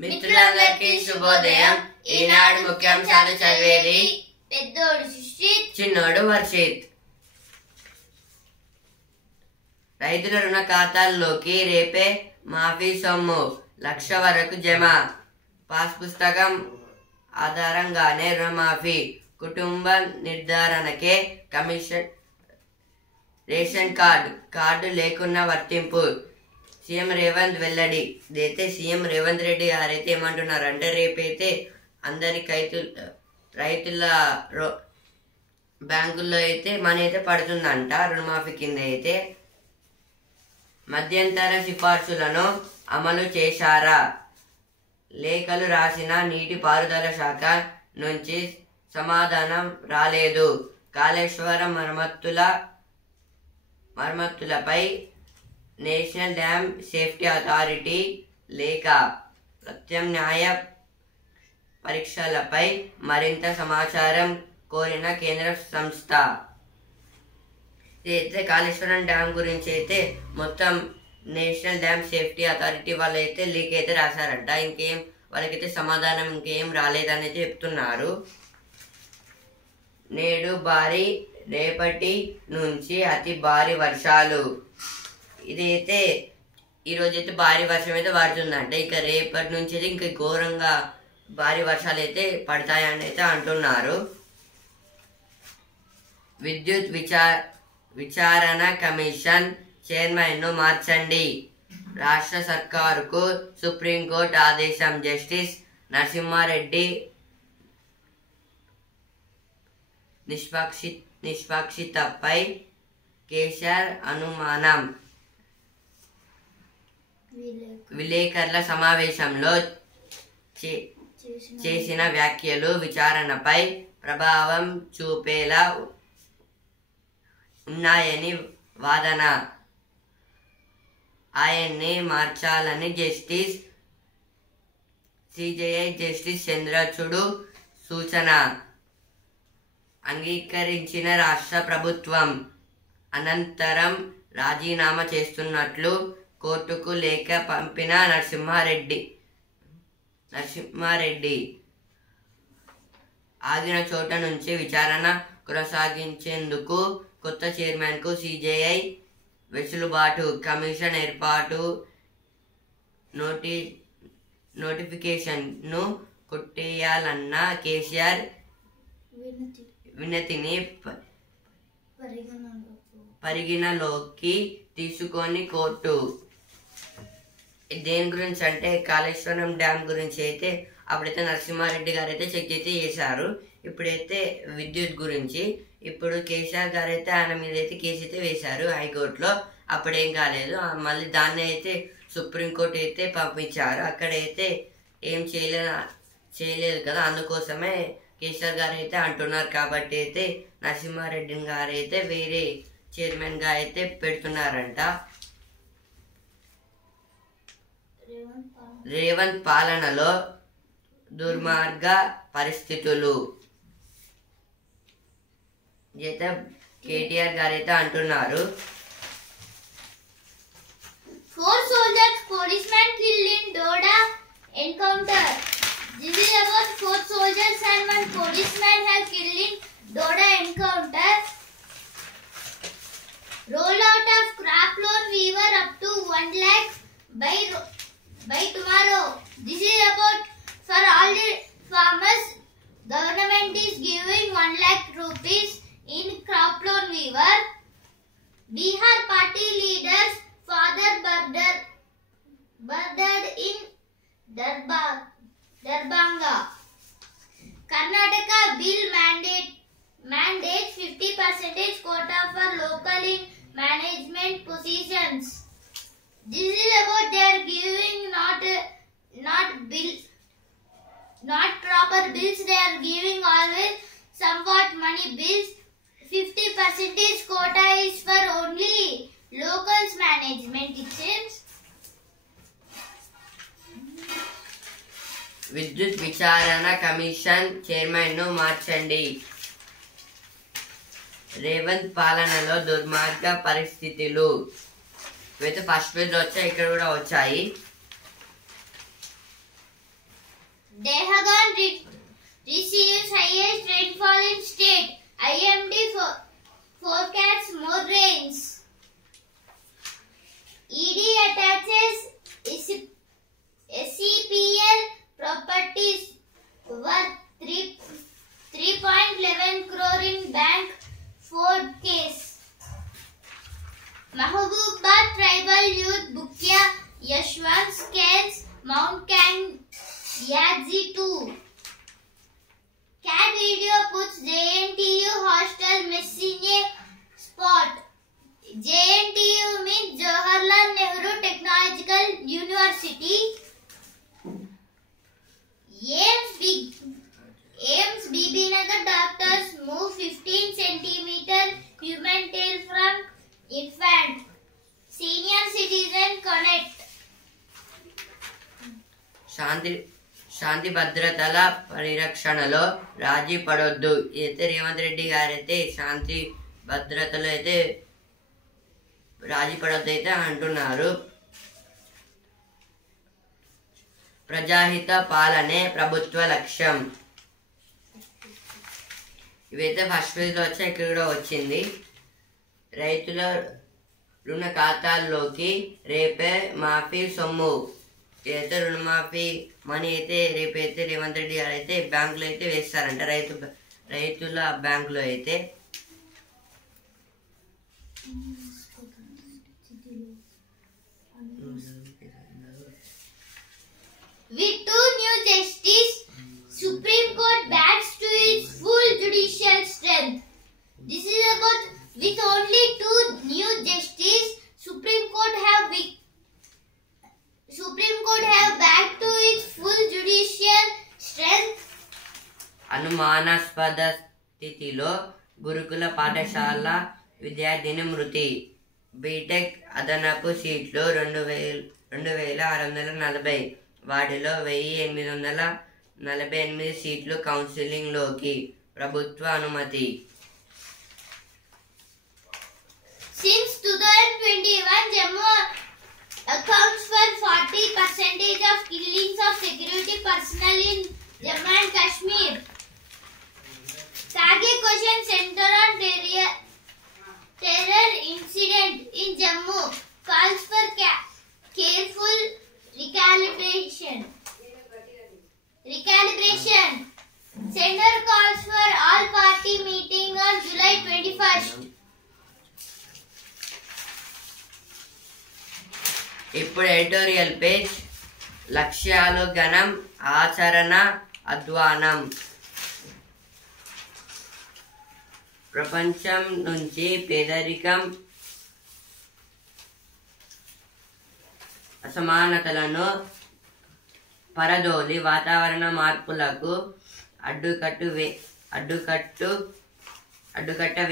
మిత్రులందరికీ శుభోదయం. ఈనాడు ముఖ్యాంశాలు చదివేది పెద్దోడు సుశ్రీత్, చిన్నోడు వర్షిత్. రైతుల రుణ ఖాతాల్లోకి రేపే మాఫీ సొమ్ము 1,00,000 వరకు జమ. పాస్ పుస్తకం ఆధారంగానే రుణమాఫీ. కుటుంబ నిర్ధారణకే కమిషన్. రేషన్ కార్డు లేకున్నా వర్తింపు. సీఎం రేవంత్ వెల్లడి. ఇదైతే సీఎం రేవంత్ రెడ్డి గారైతే ఏమంటున్నారంటే రేపైతే అందరి రైతుల బ్యాంకుల్లో అయితే మనీ అయితే పడుతుందంట రుణమాఫీ కింద. అయితే మధ్యంతర సిఫార్సులను అమలు చేశారా? లేఖలు రాసిన నీటిపారుదల శాఖ నుంచి సమాధానం రాలేదు. కాళేశ్వరం మరమ్మతులపై నేషనల్ డ్యామ్ సేఫ్టీ అథారిటీ లేఖ. ప్రత్యామ్నాయ పరీక్షలపై మరింత సమాచారం కోరిన కేంద్ర సంస్థ. అయితే కాళేశ్వరం డ్యామ్ గురించి అయితే మొత్తం నేషనల్ డ్యామ్ సేఫ్టీ అథారిటీ వాళ్ళైతే లీక్ అయితే రాశారంట. ఇంకేం వాళ్ళకైతే సమాధానం ఇంకేం రాలేదని అయితే చెప్తున్నారు. నేడు భారీ, రేపటి నుంచి అతి భారీ వర్షాలు. ఇదైతే ఈరోజైతే భారీ వర్షం అయితే పడుతుందంట. ఇక రేపటి నుంచి అయితే ఇంకా ఘోరంగా భారీ వర్షాలు అయితే పడతాయని అయితే అంటున్నారు. విద్యుత్ విచారణ కమిషన్ చైర్మన్ను మార్చండి. రాష్ట్ర సర్కారుకు సుప్రీంకోర్టు ఆదేశం. జస్టిస్ నరసింహారెడ్డి నిష్పక్షితపై కేసీఆర్ అనుమానం. విలేకరుల సమావేశంలో చేసిన వ్యాఖ్యలు విచారణపై ప్రభావం చూపేలా ఉన్నాయని వాదన. ఆయన్ని మార్చాలని సిజేఐ జస్టిస్ చంద్రచూడ్ సూచన. అంగీకరించిన రాష్ట్ర ప్రభుత్వం. అనంతరం రాజీనామా చేస్తున్నట్లు కోర్టుకు లేఖ పంపిన నరసింహారెడ్డి ఆగిన చోట నుంచి విచారణ కొనసాగించేందుకు కొత్త చైర్మన్కు సిజేఐ వెసులుబాటు. కమిషన్ ఏర్పాటు నోటిఫికేషన్ను కొట్టేయాలన్న కేసీఆర్ వినతిని పరిగణలోకి తీసుకొని కోర్టు. దేని గురించి అంటే కాళేశ్వరం డ్యామ్ గురించి అయితే అప్పుడైతే నరసింహారెడ్డి గారు అయితే చెక్ అయితే చేశారు. ఇప్పుడైతే విద్యుత్ గురించి ఇప్పుడు కేసీఆర్ గారు అయితే ఆయన మీద అయితే కేసు అయితే వేశారు హైకోర్టులో. అప్పుడేం కాలేదు. మళ్ళీ దాన్ని అయితే సుప్రీంకోర్టు అయితే పంపించారు. అక్కడైతే ఏం చేయలేదు కదా. అందుకోసమే కేసీఆర్ గారు అయితే అంటున్నారు. కాబట్టి అయితే నరసింహారెడ్డి గారు అయితే వేరే చైర్మన్ గా అయితే పెడుతున్నారంట. రేవంత్ పాలనలో దుర్మార్గ పరిస్థితులు అయితే కేటీఆర్ గారు అయితే అంటున్నారు. 4 soldiers policemen killed in Doda encounter. This is about 4 soldiers and 1 policeman have killed in Doda encounter. Rollout of crop loan waiver up to 1 lakh by tomorrow. This is about for all the farmers. Government is giving 1 lakh rupees in crop loan waiver. Bihar party leaders father murdered in Darbhanga. Karnataka bill mandates 50% quota for local in management positions. This is about they are giving not proper bills. They are giving always somewhat money bills. 50% quota is for only locals management, it seems. విద్యుత్ విచారణ commission చైర్మన్ను మార్చండి. రేవంత్ పాలనలో దుర్మార్గ పరిస్థితులు. ఇవైతే first page వచ్చాయి, ఇక్కడ కూడా వచ్చాయి. Dehradun receives highest rainfall in state. IMD forecasts more rains. ED attaches SCPL properties worth 3.11 crore in bank fraud case. Mahbubabad tribal youth Bukya Yashwant scales Mount Kangyazi 2. Cat video puts JNTU hostel missing a spot. JNTU means Jawaharlal Nehru Technological University. AIMS BB-Nagar doctors move 15 centimeter human tail from infant. Senior citizen connect. శాంతి భద్రతల పరిరక్షణలో రాజీ పడొద్దు. అయితే రేవంత్ రెడ్డి గారైతే శాంతి భద్రతలో అయితే రాజీ పడొద్దు అయితే అంటున్నారు. ప్రజాహిత పాలనే ప్రభుత్వ లక్ష్యం. ఇవైతే ఫస్ట్ పేజ్లో వచ్చి ఇక్కడ కూడా వచ్చింది. రైతుల రుణ ఖాతాల్లోకి రేపే మాఫీ సొమ్ము. అయితే రుణమాఫీ మనీ అయితే రేపైతే రేవంత్ రెడ్డి గారు అయితే బ్యాంకులో అయితే వేస్తారంట. రైతుల బ్యాంకులో అయితే. With 2 new justices, Supreme Court backs to its full judicial strength. This is about with only 2 new justices, Supreme Court have back to its full judicial strength. అనుమానాస్పద స్థితిలో గురుకుల పాఠశాల విద్యార్థిని మృతి. బీటెక్ అదనపు సీట్లు 2640. వాటిలో 1848 సీట్లు కౌన్సిలింగ్ లోకి. ప్రభుత్వ అనుమతి. Since 2021, Jammu accounts for 40% of killings of security personnel in Jammu and Kashmir. Sage question center on terror incident in Jammu calls for careful recalibration. Center calls for all party meeting on July 21st. ఇప్పుడు editorial page. లక్ష్యాలు ఘనం, ఆచరణ అధ్వానం. ప్రపంచం నుంచి పేదరికం, అసమానతలను పరదోలి వాతావరణ మార్పులకు అడ్డుకట్ట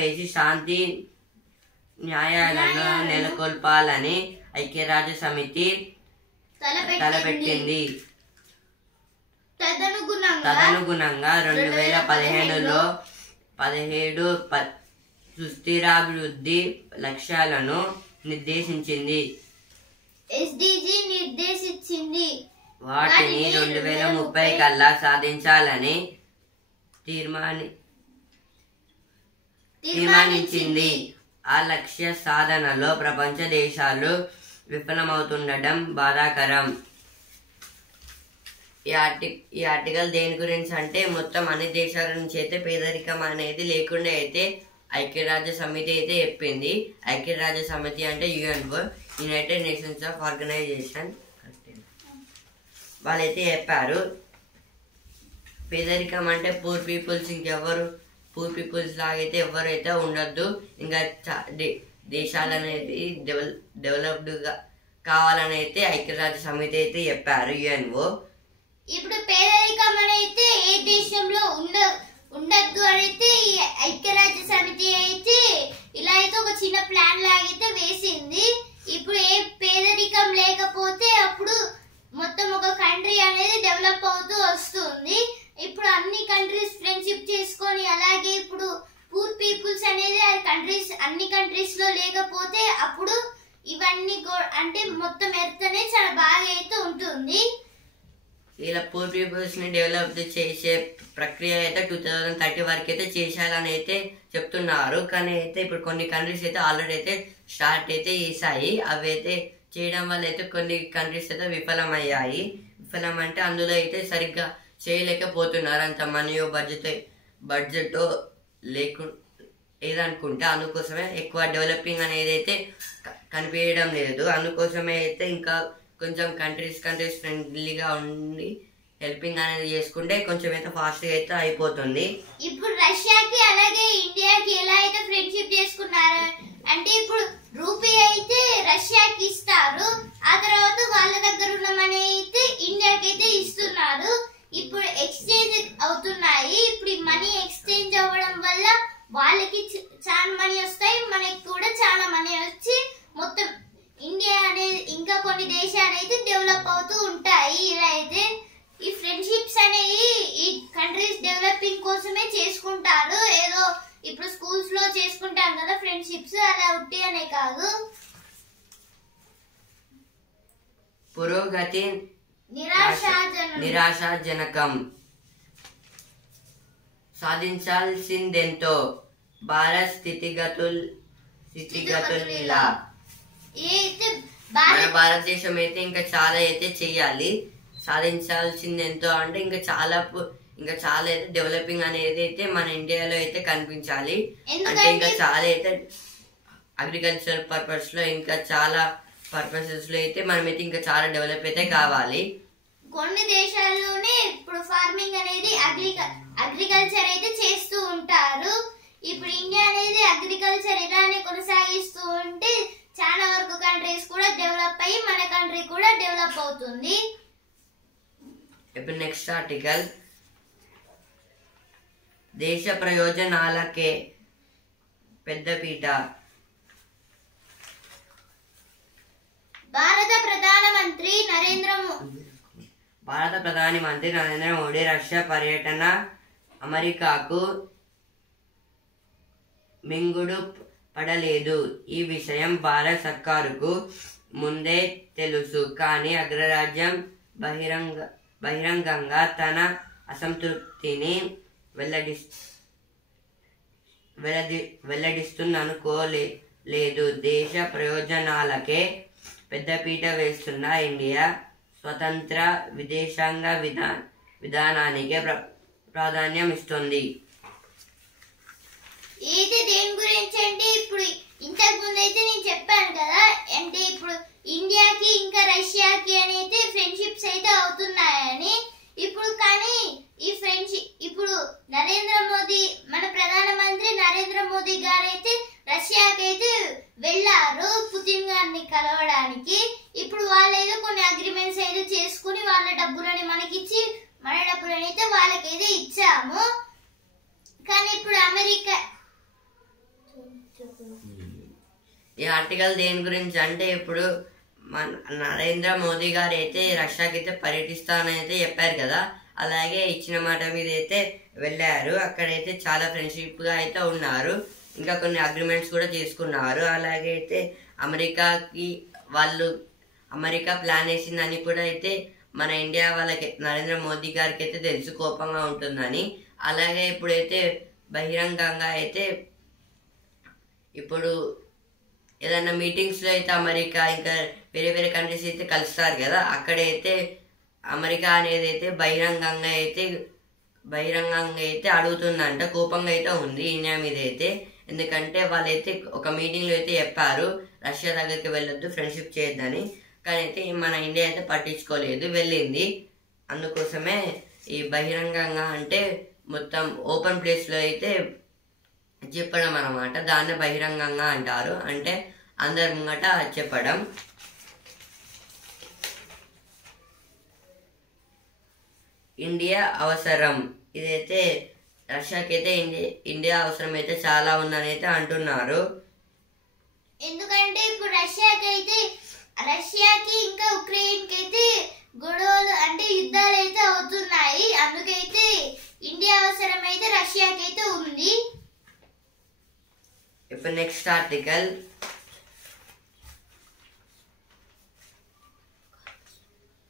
వేసి శాంతి న్యాయాలను నెలకొల్పాలని ఐక్యరాజ్య సమితి తలపెట్టింది. తదనుగుణంగా 2015లో 17 సుస్థిరాభివృద్ధి లక్ష్యాలను నిర్దేశించింది. వాటిని 2030 కల్లా సాధించాలని తీర్మానించింది. ఆ లక్ష్య సాధనలో ప్రపంచ దేశాలు విఫలమవుతుండటం బాధాకరం. ఈ ఆర్టికల్ దేని గురించి అంటే మొత్తం అన్ని దేశాల నుంచి అయితే పేదరికం అనేది లేకుండా అయితే ఐక్యరాజ్య సమితి అయితే చెప్పింది. ఐక్యరాజ్య సమితి అంటే UNO, united nations of organisation. వాళ్ళైతే చెప్పారు పేదరికం అంటే పూర్ పీపుల్స్ లాగైతే ఎవరైతే ఉండొద్దు, ఇంకా దేశాలనేది డెవలప్డ్గా కావాలని అయితే ఐక్యరాజ్య సమితి అయితే చెప్పారు UNO. ఇప్పుడు పేదరికం అనేది ఏ దేశంలో ఉండద్దు అయితే ఐక్యరాజ్య సమితి అయితే ఇలా అయితే ఒక చిన్న ప్లాన్ లాగైతే వేసింది. ఇప్పుడు ఏ పేదరికం లేకపోతే అప్పుడు మొత్తం ఒక కంట్రీ అనేది డెవలప్ అవుతూ వస్తుంది. ఇప్పుడు అన్ని కంట్రీస్ ఫ్రెండ్షిప్ చేసుకొని అలాగే ఇప్పుడు పూర్ పీపుల్స్ అనేది అన్ని కంట్రీస్ లో లేకపోతే అప్పుడు ఇవన్నీ అంటే మొత్తం ఎర్త్ అనేది చాలా బాగా అయితే ఉంటుంది. ఇలా పూర్ పీపుల్స్ని డెవలప్ చేసే ప్రక్రియ అయితే 2030 వరకు అయితే చేసేయాలని అయితే చెప్తున్నారు. కానీ అయితే ఇప్పుడు కొన్ని కంట్రీస్ అయితే ఆల్రెడీ అయితే స్టార్ట్ అయితే చేశాయి. అవి అయితే చేయడం వల్ల అయితే కొన్ని కంట్రీస్ అయితే విఫలమయ్యాయి. విఫలం అంటే అందులో అయితే సరిగ్గా చేయలేకపోతున్నారు. అంత మనీ బడ్జెట్ లేదనుకుంటే అందుకోసమే ఎక్కువ డెవలపింగ్ అనేది అయితే కనిపించడం లేదు. అందుకోసమే అయితే ఇంకా కొంచెం కంట్రీస్ ఫ్రెండ్లీగా ఉండి హెల్పింగ్ అనేది చేసుకుంటే కొంచెం అయితే ఫాస్ట్గా అయితే అయిపోతుంది. ఇప్పుడు రష్యాకి అలాగే ఇండియాకి ఎలా అయితే ఫ్రెండ్షిప్ చేసుకున్నారు అంటే ఇప్పుడు రూపీ అయితే రష్యాకి ఇస్తారు, ఆ తర్వాత వాళ్ళ దగ్గర ఉన్న మనీ అయితే ఇండియాకి అయితే ఇస్తున్నారు. ఇప్పుడు ఎక్స్చేంజ్ అవుతున్నాయి. ఇప్పుడు ఈ మనీ ఎక్స్చేంజ్ అవ్వడం వల్ల వాళ్ళకి చాలా మనీ వస్తాయి, మనకి కూడా చాలా మనీ వచ్చి మొత్తం ఇండియా అనేది ఇంకా కొన్ని దేశాలు అయితే డెవలప్ అవుతూ ఉంటాయి. ఇలా అయితే ఈ ఫ్రెండ్షిప్స్ అనేవి ఈ కంట్రీస్ డెవలపింగ్ కోసమే చేసుకుంటారు. ఏదో ఇప్పుడు స్కూల్స్ లో చేసుకుంటాం కదా ఫ్రెండ్షిప్స్, అలా ఉట్టి అనే కాదు. పురోగతి నిరాశాజనకం. సాధించాల్సిందెంతో భారత్ స్థితిగతులు ఇలా మన భారతదేశం అయితే ఇంకా చాలా అయితే చెయ్యాలి. సాధించాల్సిందెంతో అంటే ఇంకా చాలా అయితే డెవలపింగ్ అనేది అయితే మన ఇండియాలో అయితే కనిపించాలి. అంటే ఇంకా చాలా అయితే అగ్రికల్చర్ పర్పస్ లో ఇంకా చాలా పర్పసెస్ లో అయితే మనమైతే ఇంకా చాలా డెవలప్ అయితే కావాలి. కొన్ని దేశాల్లోనే ఇప్పుడు ఫార్మింగ్ అనేది అగ్రికల్చర్ అయితే చేస్తూ ఉంటారు. ఇప్పుడు ఇండియా అనేది అగ్రికల్చర్ ఇలానే కొనసాగిస్తూ ఉంటే చాలా వరకు కంట్రీస్ కూడా డెవలప్ అయ్యి మన కంట్రీ కూడా డెవలప్ అవుతుంది. ఇప్పుడు నెక్స్ట్ ఆర్టికల్, దేశ ప్రయోజనాలకే పెద్దపీట. భారత ప్రధానమంత్రి నరేంద్ర మోడీ రష్యా పర్యటన అమెరికాకు మింగుడు పడలేదు. ఈ విషయం భారత సర్కారుకు ముందే తెలుసు. కానీ అగ్రరాజ్యం బహిరంగంగా తన అసంతృప్తిని వెల్లడిస్తుందనుకోలేదు. దేశ ప్రయోజనాలకే పెద్దపీట వేస్తున్న ఇండియా స్వతంత్ర విదేశాంగ విధానానికే ప్రాధాన్యం ఇస్తుంది. ఇది దేని గురించి అంటే ఇప్పుడు ఇంతకు ముందు అయితే నేను చెప్పాను కదా, అంటే ఇప్పుడు ఇండియాకి ఇంకా రష్యాకి అనేది ఫ్రెండ్షిప్స్ అయితే అవుతున్నాయని. ఇప్పుడు కానీ ఈ ఫ్రెండ్షిప్ ఇప్పుడు మన ప్రధానమంత్రి నరేంద్ర మోదీ గారు అయితే రష్యాకి అయితే వెళ్ళారు పుతిన్ గారిని కలవడానికి. ఇప్పుడు వాళ్ళు ఏదో కొన్ని అగ్రిమెంట్స్ అయితే చేసుకుని వాళ్ళ డబ్బులని మనకిచ్చి మన డబ్బులని అయితే వాళ్ళకైతే ఇచ్చాము. కానీ ఇప్పుడు అమెరికా ఈ ఆర్టికల్ దేని గురించి అంటే ఇప్పుడు మన నరేంద్ర మోదీ గారు అయితే రష్యాకి అయితే పర్యటిస్తానని అయితే చెప్పారు కదా, అలాగే ఇచ్చిన మాట మీద అయితే వెళ్ళారు. అక్కడైతే చాలా ఫ్రెండ్షిప్ గా అయితే ఉన్నారు. ఇంకా కొన్ని అగ్రిమెంట్స్ కూడా చేసుకున్నారు. అలాగే అయితే అమెరికా ప్లాన్ వేసిందని కూడా అయితే మన ఇండియా వాళ్ళకి నరేంద్ర మోదీ గారికి అయితే తెలుసు, కోపంగా ఉంటుందని. అలాగే ఇప్పుడైతే బహిరంగంగా అయితే ఇప్పుడు ఏదైనా మీటింగ్స్ లో అయితే అమెరికా ఇంకా వేరే వేరే కంట్రీస్ అయితే కలుస్తారు కదా, అక్కడైతే అమెరికా అనేది అయితే బహిరంగంగా అయితే అడుగుతుందంట, కోపంగా అయితే ఉంది ఇండియా మీద అయితే. ఎందుకంటే వాళ్ళైతే ఒక మీటింగ్ లో అయితే చెప్పారు రష్యా దగ్గరికి వెళ్ళొద్దు, ఫ్రెండ్షిప్ చేయొద్దని. కానీ అయితే మన ఇండియా అయితే పట్టించుకోలేదు, వెళ్ళింది. అందుకోసమే ఈ బహిరంగంగా అంటే మొత్తం ఓపెన్ ప్లేస్ లో అయితే చెప్పడం అన్నమాట, దాన్ని బహిరంగంగా అంటారు. అంటే అందరి ముంగట చెప్పడం. ఇండియా అవసరం, ఇదైతే రష్యాకి అయితే ఇండియా అవసరం అయితే చాలా ఉందని అయితే అంటున్నారు. ఎందుకంటే ఇప్పుడు రష్యాకి ఇంకా ఉక్రెయిన్ కి అయితే గొడవలు అంటే యుద్ధాలు అయితే అవుతున్నాయి. అందుకైతే ఇండియా అవసరం అయితే రష్యాకి అయితే ఉంది. ఇప్పుడు నెక్స్ట్ ఆర్టికల్,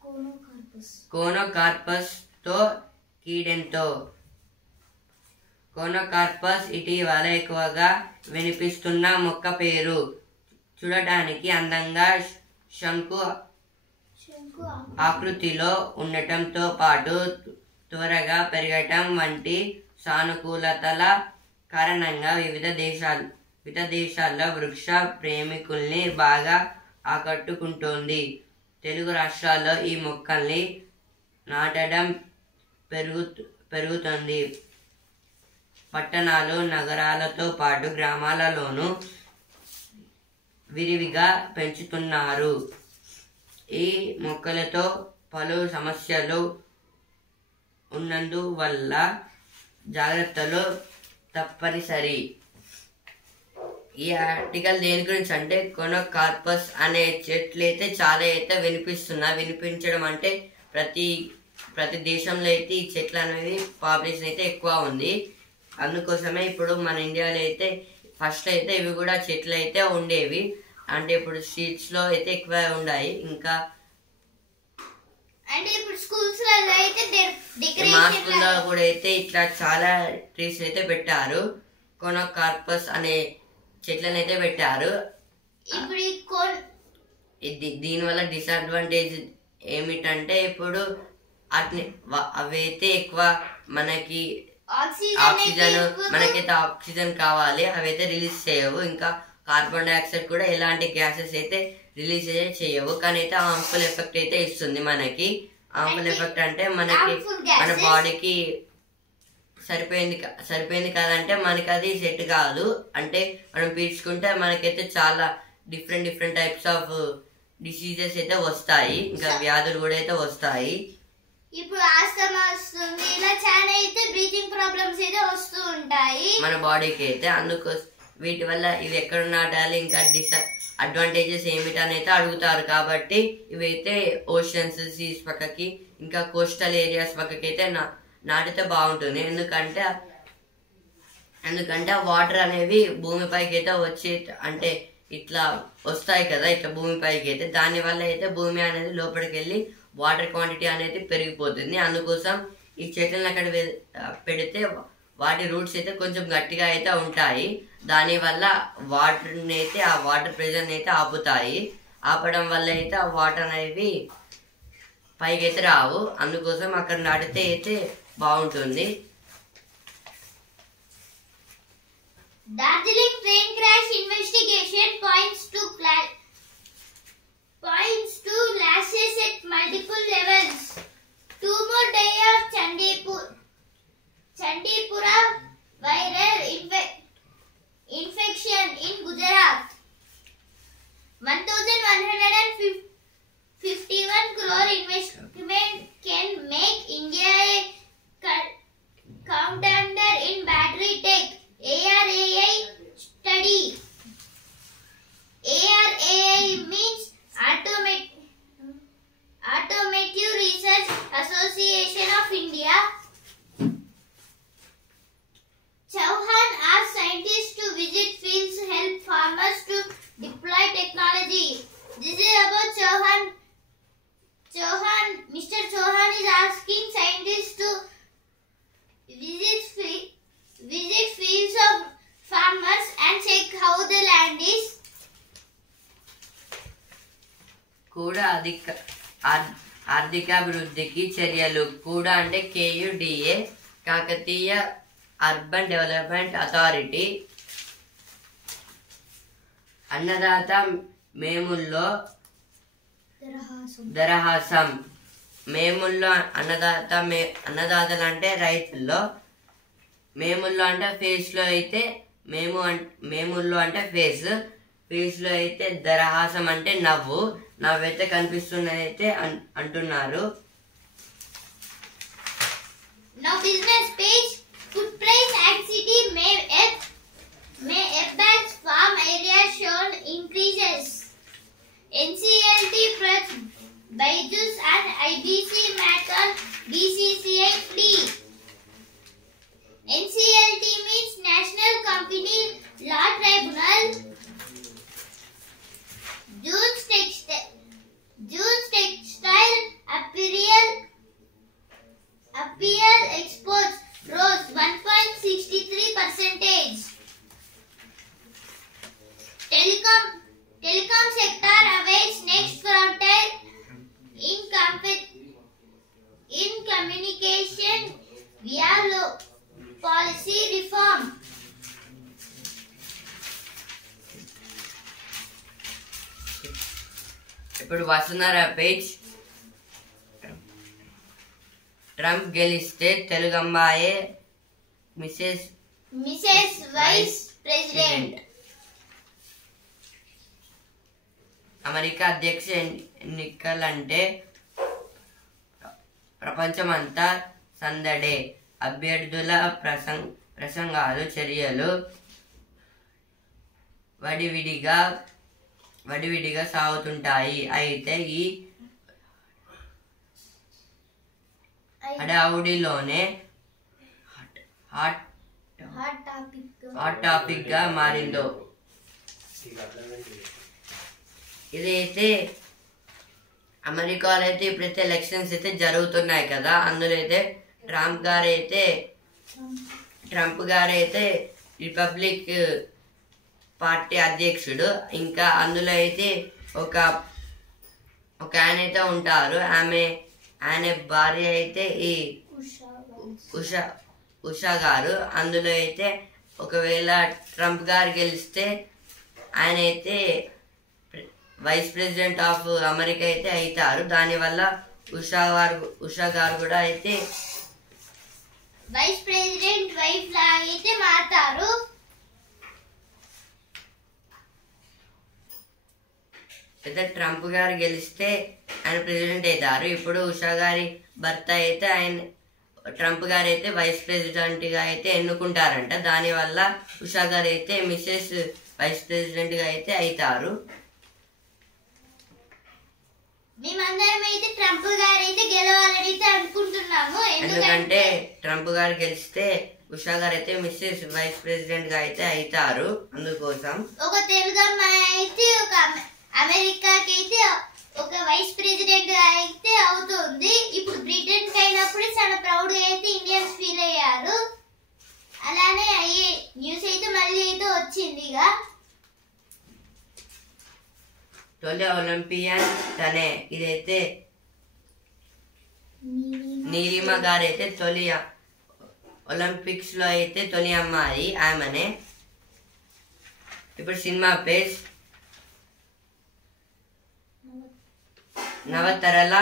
కోనోకార్పస్. కోనోకార్పస్ తో కీడెంతో. కోనోకార్పస్ ఇటీవల ఎక్కువగా వినిపిస్తున్న మొక్క పేరు. చూడటానికి అందంగా శంకు ఆకృతిలో ఉండటంతో పాటు త్వరగా పెరగటం వంటి సానుకూలతల కారణంగా వివిధ దేశాల్లో వృక్ష ప్రేమికుల్ని బాగా ఆకట్టుకుంటోంది. తెలుగు రాష్ట్రాల్లో ఈ మొక్కల్ని నాటడం పెరుగుతుంది. పట్టణాలు, నగరాలతో పాటు గ్రామాలలోనూ విరివిగా పెంచుతున్నారు. ఈ మొక్కలతో పలు సమస్యలు ఉన్నందువల్ల జాగ్రత్తలు తప్పనిసరి. ఈ ఆర్టికల్ దేని గురించి అంటే కోనోకార్పస్ అనే చెట్లు అయితే చాలా అయితే వినిపించడం అంటే ప్రతి దేశంలో అయితే ఈ చెట్లు అనేవి పాపులేషన్ అయితే ఎక్కువ ఉంది. అందుకోసమే ఇప్పుడు మన ఇండియాలో అయితే ఫస్ట్ అయితే ఇవి కూడా చెట్లు అయితే ఉండేవి. అంటే ఇప్పుడు స్ట్రీట్స్ లో అయితే ఎక్కువ ఉన్నాయి. ఇంకా అంటే ఇప్పుడు స్కూల్స్ లో అయితే మా స్కూల్లో కూడా అయితే ఇట్లా చాలా ట్రీస్ అయితే పెట్టారు. కోనోకార్పస్ అనే చెట్లను అయితే పెట్టారు. దీనివల్ల డిసడ్వాంటేజ్ ఏమిటంటే ఇప్పుడు అవి అయితే ఎక్కువ మనకి ఆక్సిజన్ మనకైతే ఆక్సిజన్ కావాలి, అవి అయితే రిలీజ్ చేయవు. ఇంకా కార్బన్ డైఆక్సైడ్ కూడా ఎలాంటి గ్యాసెస్ అయితే రిలీజ్ చేయవు. కానీ అయితే హార్మ్ఫుల్ ఎఫెక్ట్ అయితే ఇస్తుంది మనకి. హార్మ్ఫుల్ ఎఫెక్ట్ అంటే మనకి మన బాడీకి సరిపోయింది కాదంటే మనకి అది సెట్ కాదు. అంటే మనం పీల్చుకుంటే మనకైతే చాలా డిఫరెంట్ టైప్స్ ఆఫ్ డిసీజెస్ అయితే వస్తాయి. ఇంకా వ్యాధులు కూడా అయితే వస్తాయి. ఇప్పుడు ఆస్తమా వస్తుంది, ఇలా చాలా అయితే బ్రీతింగ్ ప్రాబ్లమ్స్ అయితే వస్తూ ఉంటాయి మన బాడీకి అయితే. అందుకోసం వీటి వల్ల ఇవి ఎక్కడ నాటాలి, ఇంకా అడ్వాంటేజెస్ ఏమిటని అయితే అడుగుతారు. కాబట్టి ఇవైతే ఓషన్స్, సీస్ పక్కకి, ఇంకా కోస్టల్ ఏరియాస్ పక్కకి అయితే నాటితే బాగుంటుంది. ఎందుకంటే వాటర్ అనేవి భూమిపైకి అయితే వచ్చి అంటే ఇట్లా వస్తాయి కదా, ఇట్లా భూమిపైకి అయితే. దానివల్ల అయితే భూమి అనేది లోపలికి వెళ్ళి వాటర్ క్వాంటిటీ అనేది పెరిగిపోతుంది. అందుకోసం ఈ చెట్లను అక్కడ పెడితే వాటి రూట్స్ అయితే కొంచెం గట్టిగా అయితే ఉంటాయి. దానివల్ల వాటర్ని అయితే ఆ వాటర్ ప్రెజర్ని అయితే ఆపుతాయి. ఆపడం వల్ల అయితే ఆ వాటర్ అనేవి పైకి అయితే రావు. అందుకోసం అక్కడ నాటితే అయితే బాగుంటుంది. Darjeeling train crash investigation points to lashes at multiple levels. 2 more die of Chandipura viral infection in Gujarat. 1,151 crore investment can make India a contender in battery tech. ARAI study. ARAI means Automotive Research Association of India. Chauhan asked scientists to visit fields, help farmers to deploy technology. This is about Chauhan. Mr. Chauhan is asking scientists to visit fields of farmers and check how the land is. కూడా ఆర్థికాభివృద్ధికి చర్యలు. కూడా అంటే KUDA, Kakatiya urban development authority. అన్నదాత మేముల్లో దరహాసం. మేముల్లో అన్నదాతలు అంటే రైతుల్లో, మేముల్లో అంటే ఫేస్ లో అయితే మేముల్లో అంటే ఫేస్ లో అయితే దరహాసం అంటే నవ్వైతే కనిపిస్తున్నదైతే అంటున్నారు. Now business page. Food price anxiety may ebb as farm area shown increases. NCLT press Byju's and IBC matter BCCI plea. NCLT means National Company Law Tribunal. June's textile apparel FPL exports rose 1.63%. Telecom sector awaits next frontier in communication via policy reform. ఇప్పుడు Vasundhara page. Trump గెలిస్తే తెలుగు అమ్మాయే Mrs vice president. America అధ్యక్ష ఎన్నికలంటే ప్రపంచమంతా సందడే. అభ్యర్థుల ప్రసంగాలు, చర్యలు వడివిడిగా సాగుతుంటాయి. అయితే ఈ హడావుడిలోనే హాట్ టాపిక్ గా మారిందో ఇదైతే అమెరికాలో అయితే ఇప్పుడైతే ఎలక్షన్స్ అయితే జరుగుతున్నాయి కదా. అందులో అయితే ట్రంప్ గారైతే రిపబ్లిక్ పార్టీ అధ్యక్షుడు. ఇంకా అందులో అయితే ఒక ఆయన అయితే ఉంటారు. ఆయన భార్య అయితే ఈ ఉషా గారు. అందులో అయితే ఒకవేళ ట్రంప్ గారు గెలిస్తే ఆయన అయితే వైస్ ప్రెసిడెంట్ ఆఫ్ అమెరికా అయితే అవుతారు. దానివల్ల ఉషా గారు కూడా అయితే వైస్ ప్రెసిడెంట్ వైఫ్ లాగా అయితే మారుతారు. అయితే ట్రంప్ గారు గెలిస్తే ఆయన ప్రెసిడెంట్ అవుతారు. ఇప్పుడు ఉషా గారి భర్త అయితే ట్రంప్ గారు అయితే వైస్ ప్రెసిడెంట్ గా అయితే ఎన్నుకుంటారంట. దానివల్ల ఉషా గారు అయితే మిసెస్ వైస్ ప్రెసిడెంట్ గా అయితే అవుతారు. మేమందరం అయితే ట్రంప్ గారు అయితే గెలవాలని అయితే అనుకుంటున్నాము. ఎందుకంటే ట్రంప్ గారు గెలిస్తే ఉషా గారు అయితే మిసెస్ వైస్ ప్రెసిడెంట్ గా అయితే అవుతారు. అందుకోసం ఒక తెలుగు అమ్మాయి అయితే ఒక అమెరికాకి అయితే ఒక వైస్ ప్రెసిడెంట్ గా అయితే అవుతుంది. ఇప్పుడు బ్రిటన్ కి అయినప్పుడు చాలా ప్రౌడ్ గా అయితే ఇండియన్స్ ఫీల్ అయ్యారు. అలానే అయ్యే న్యూస్ అయితే మళ్ళీ అయితే వచ్చింది. ఇక తొలి ఒలింపియన్ తనే. ఇదైతే నీలిమ గారు అయితే తొలి ఒలింపిక్స్ లో అయితే తొలి అమ్మాయి ఆమెనే. ఇప్పుడు సినిమా పేజ్. నవతారల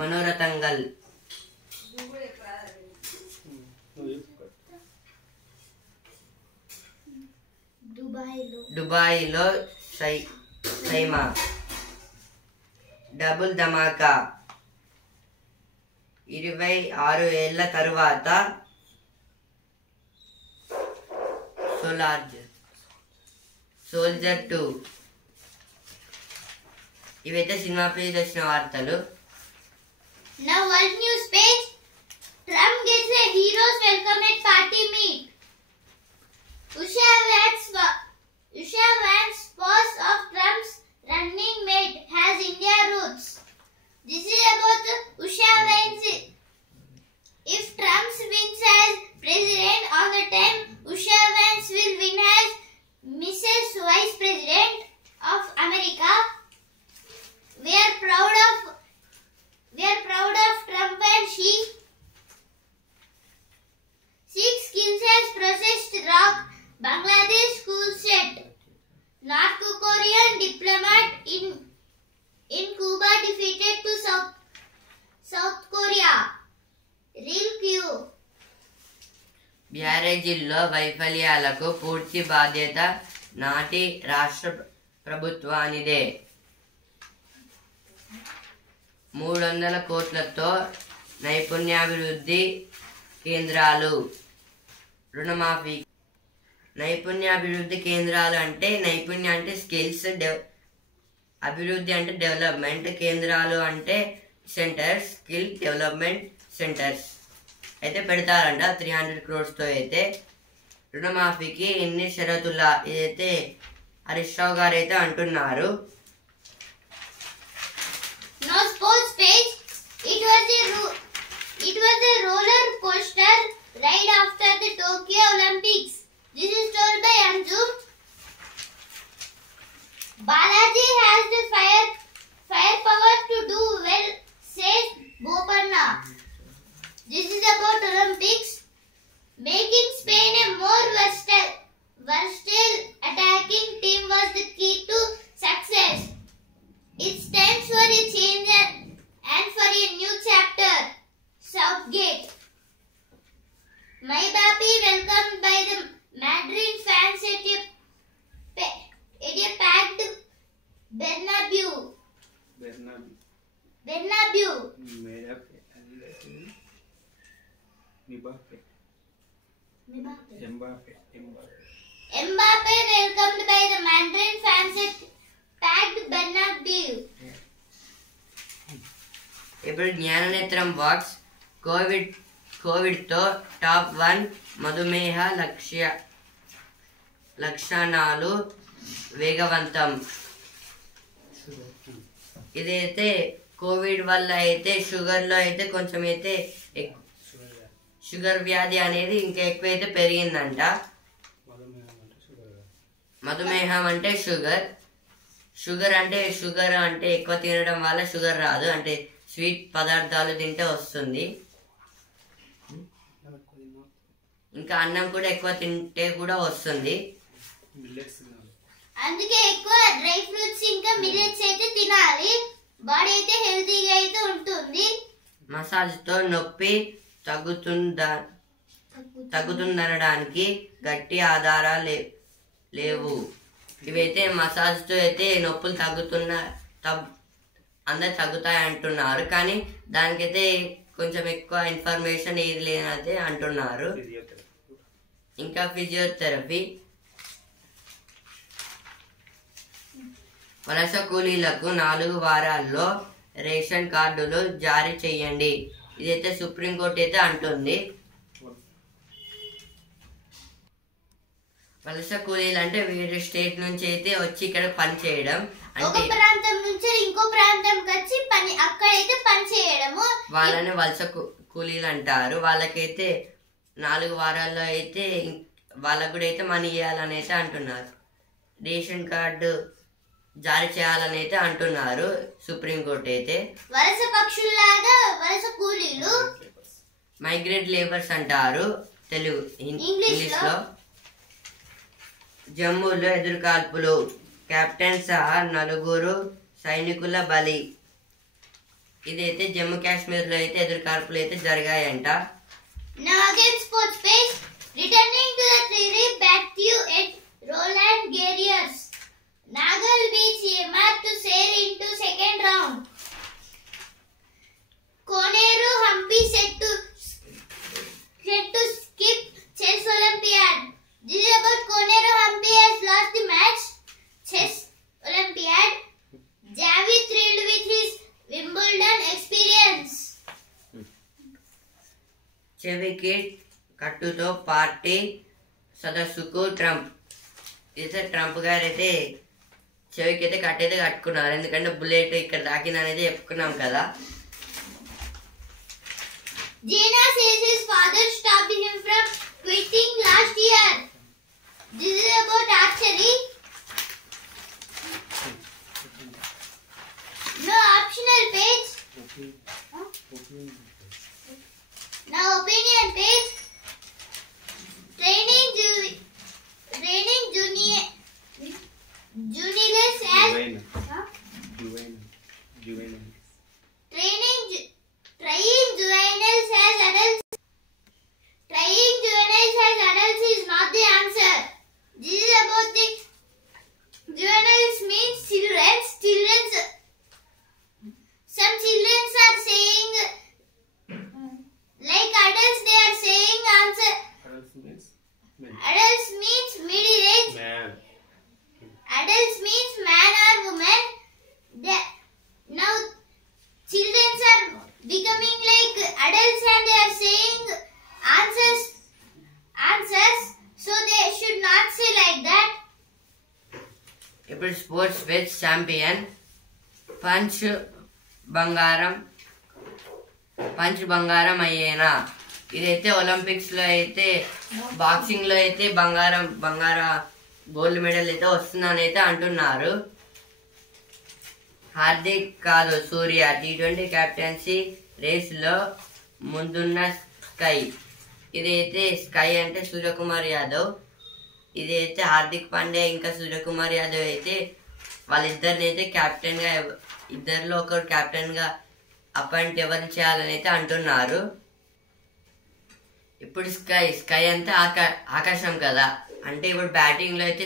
మనోరతంగల్. దుబాయ్లో సైమా. డబుల్ ధమాకా. 26 ఏళ్ల తరువాత సోల్జర్ 2. ఇవైతే సినిమా పేజ్ వచ్చిన వార్తలు. Now world news page. Trump gets a heroes welcome at party meet. Usha Vance, spouse of Trump's running mate, has India roots. This is about Usha Vance. If Trump wins as president on the 10th, Usha Vance will win as Mrs. Vice President of America. We are proud of Trump and she. 6 kills as processed rock. Bangladesh school set. North Korean diplomat in Cuba defeated to South Korea. Real Q. బ్యారేజీల్లో వైఫల్యాలకు పూర్తి బాధ్యత నాటి రాష్ట్ర ప్రభుత్వానిదే. 300 కోట్లతో నైపుణ్యాభివృద్ధి కేంద్రాలు. రుణమాఫీ. నైపుణ్యాభివృద్ధి కేంద్రాలు అంటే నైపుణ్యం అంటే స్కిల్స్, అభివృద్ధి అంటే డెవలప్మెంట్, కేంద్రాలు అంటే సెంటర్స్, స్కిల్ డెవలప్మెంట్ సెంటర్స్ అయితే పెడతారంట 300 crores అయితే. రుణమాఫీకి ఎన్ని షరతుల ఇదైతే హరీష్ రావు గారు అయితే అంటున్నారు. It was a roller coaster ride after the Tokyo Olympics. This is told by Anju. Balaji has the firepower to do well, says Bopanna. This is about Olympics. Making Spain a more versatile attacking team was the key to success. It's time for a change and for a new chapter. Southgate. Mbappe welcomed by the Madrid fans at a packed Bernabeu. Mbappe welcomed by the Madrid fans at packed Bernabeu. ఇప్పుడు జ్ఞాననేత్రం box Covid తో top 1 మధుమేహ లక్షణాలు వేగవంతం. ఇదైతే Covid వల్ల అయితే sugar లో అయితే కొంచెం అయితే షుగర్ వ్యాధి అనేది ఇంకా ఎక్కువైతే పెరిగిందంట. మధుమేహం అంటే షుగర్ అంటే ఎక్కువ తినడం వల్ల షుగర్ రాదు, అంటే స్వీట్ పదార్థాలు తింటే వస్తుంది. ఇంకా అన్నం కూడా ఎక్కువ తింటే కూడా వస్తుంది. అందుకే ఎక్కువ డ్రై ఫ్రూట్స్ ఇంకా మిల్లెట్స్ అయితే తినాలి. బాడీ అయితే హెల్తీగా అయితే ఉంటుంది. మసాజ్ తో నొప్పి తగ్గుతుందనడానికి గట్టి ఆధారాలు లేవు. ఇవైతే మసాజ్ తో అయితే నొప్పులు అందరు తగ్గుతాయి అంటున్నారు, కానీ దానికైతే కొంచెం ఎక్కువ ఇన్ఫర్మేషన్ ఏది లేనైతే అంటున్నారు. ఇంకా ఫిజియోథెరపీ. వలస కూలీలకు 4 వారాల్లో రేషన్ కార్డులు జారీ చేయండి. ఇదైతే సుప్రీంకోర్టు అయితే అంటుంది. వలస కూలీలు అంటే వేరే స్టేట్ నుంచి అయితే వచ్చి ఇక్కడ పని చేయడం, ఒక ప్రాంతం నుంచి ఇంకో ప్రాంతంకి వచ్చి అక్కడైతే పని చేయడము, వాళ్ళని వలస కూలీలు అంటారు. వాళ్ళకైతే 4 వారాల్లో అయితే వాళ్ళకు కూడా అయితే మనీ ఇవ్వాలని అయితే అంటున్నారు. రేషన్ కార్డు జారీ చేయాలని అయితే అంటున్నారు సుప్రీంకోర్టు అయితే. వలస పక్షుల్లాగా వలస కూలీలు మైగ్రేట్ లేబర్స్ అంటారు ఇంగ్లీష్ లో. జమ్మూలో ఎదురుకాల్పులు, కెప్టెన్ సహా 4 సైనికుల బలి. ఇదైతే జమ్మూ కాశ్మీర్ లో అయితే ఎదురుకాల్పులు అయితే జరిగాయంట. Now again sports page. Returning to the theory Battew at Roland Garros. Nagal beats Yamar to sail into second round. Koneru Humpy set to skip chess Olympiad. This is about Koneru Humpy has lost the match. Chess Olympiad. Javi thrilled with his Wimbledon experience. చెవికి కట్టుతో party సదస్సుకు Trump. అయితే Trump గారు అయితే చెవికి అయితే కట్టయితే కట్టుకున్నారు, ఎందుకంటే bullet ఇక్కడ తాకిందనేది చెప్పుకున్నాం కదా. Jena says his father stopped him from quitting last year. This is about archery. No optional page. Now opinion page. Training juniors as trying juveniles as adults. Trying juveniles as adults is not the answer. This is about the juveniles means children. Some children are saying like adults, they are saying answer. Adults means middle age. Adults means man or woman. Now children are becoming like adults and they are saying answers. So they should not say like that. ఇప్పుడు sports page champion punch బంగారం punch బంగారం అయ్యేనా. ఇదైతే Olympics లో అయితే boxing లో అయితే బంగార gold medal అయితే వస్తుందని అయితే అంటున్నారు. హార్దిక్ కాదు సూర్య T20 కెప్టెన్సీ రేస్ లో ముందున్న స్కై. ఇదైతే స్కై అంటే సూర్యకుమార్ యాదవ్. ఇదైతే హార్దిక్ పాండ్యా ఇంకా సూర్యకుమార్ యాదవ్ అయితే వాళ్ళిద్దరిని అయితే కెప్టెన్ గా ఇద్దరిలో ఒకరు కెప్టెన్ గా అపాయింట్ ఎవరు చేయాలని అయితే అంటున్నారు. ఇప్పుడు స్కై అంటే ఆకాశం కదా, అంటే ఇప్పుడు బ్యాటింగ్ లో అయితే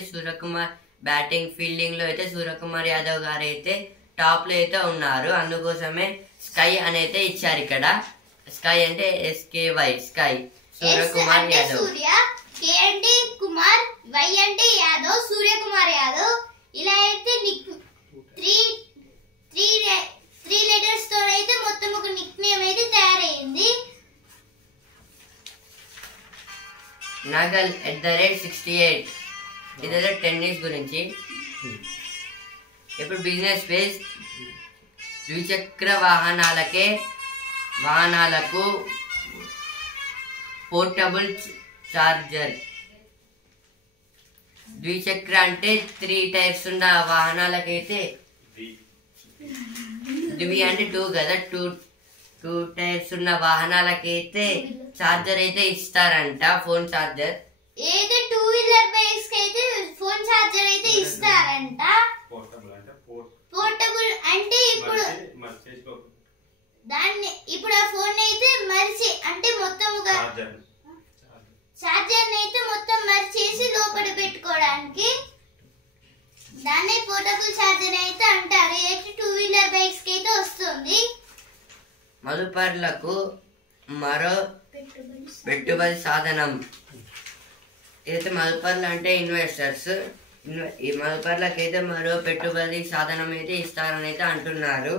బ్యాటింగ్ ఫీల్డింగ్ లో అయితే సూర్యకుమార్ యాదవ్ గారు అయితే టాప్ లో అయితే ఉన్నారు. అందుకోసమే స్కై అని అయితే ఇచ్చారు. ఇక్కడ స్కై అంటే SKY స్కై సూర్యకుమార్ యాదవ్. సూర్య, K అంటే కుమార్, Y అంటే యాదవ్, సూర్యకుమార్ యాదవ్. ఇలా అయితే త్రీ లెటర్స్ తో అయితే మొత్తం ఒక నిక్ నేమ్ అయితే తయారైంది. నగల్ @68. ఇదైతే టెన్నిస్ గురించి. ఇప్పుడు బిజినెస్ పేజ్. ద్విచక్ర వాహనాలకు పోర్టబుల్ చార్జర్. ద్విచక్ర అంటే 3 టైర్స్ ఉన్న వాహనాలకైతే ద్వి అంటే 2 కదా, 2 టైర్స్ ఉన్న వాహనాలకైతే చార్జర్ అయితే ఇస్తారంట, ఫోన్ చార్జర్. ఏదో 2 వీలర్ బైక్స్ కి అయితే ఫోన్ చార్జర్ అయితే ఇస్తారంట. పోర్టబుల్ అంటే ఇప్పుడు ఆ ఫోన్ అయితే మర్చి అంటే మొత్తం ఒక చార్జర్ అయితే మొత్తం మర్చేసి లోపల పెట్టుకోవడానికి దాన్ని పోర్టబుల్ చార్జర్ అయితే అంటారు. ఇది 2 వీలర్ బైక్స్ కి అయితే వస్తుంది. మదుపర్లకు మరో పెట్టుబడి సాధనం. ఇదైతే మదుపర్లు అంటే ఇన్వెస్టర్స్. ఈ మదుపర్లకైతే మరో పెట్టుబడి సాధనం అయితే ఇస్తారని అయితే అంటున్నారు.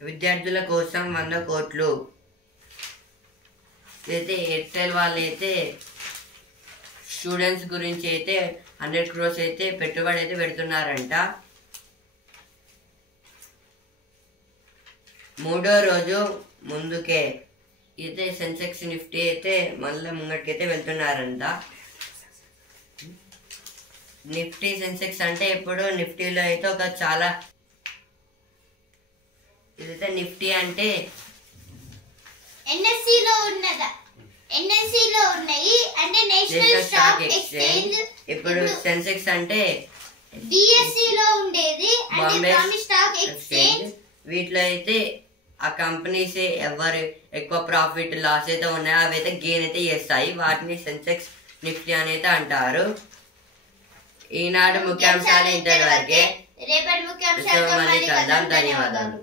విద్యార్థుల కోసం 100 కోట్లు. ఇదైతే ఎయిర్టెల్ వాళ్ళు అయితే స్టూడెంట్స్ గురించి అయితే 100 crores అయితే పెట్టుబడి అయితే పెడుతున్నారంట. 3వ రోజు ముందుకే అయితే సెన్సెక్స్ నిఫ్టీ అయితే మళ్ళీ ముంగటికైతే వెళ్తున్నారంట. నిఫ్టీ సెన్సెక్స్ అంటే ఇప్పుడు నిఫ్టీలో అయితే ఒక చాలా ఇదైతే నిఫ్టీ అంటే NSE లో ఉన్నాయి అంటే నేషనల్ స్టాక్ ఎక్స్చేంజ్. ఇప్పుడు సెన్సెక్స్ అంటే DSE లో ఉండేది అంటే బాంబే స్టాక్ ఎక్స్చేంజ్. వీటిలో అయితే ఆ కంపెనీస్ ఎవరు ఎక్కువ ప్రాఫిట్ లాస్ అయితే ఉన్నాయో అవి అయితే గెయిన్ అయితే చేస్తాయి. వాటిని సెన్సెక్స్ నిఫ్టీ అని అయితే అంటారు. ఈనాడు ముఖ్యాంశాలు ఇంతవరకే. రేపటి ముఖ్యాంశాలతో మళ్ళీ కలుద్దాం. ధన్యవాదాలు.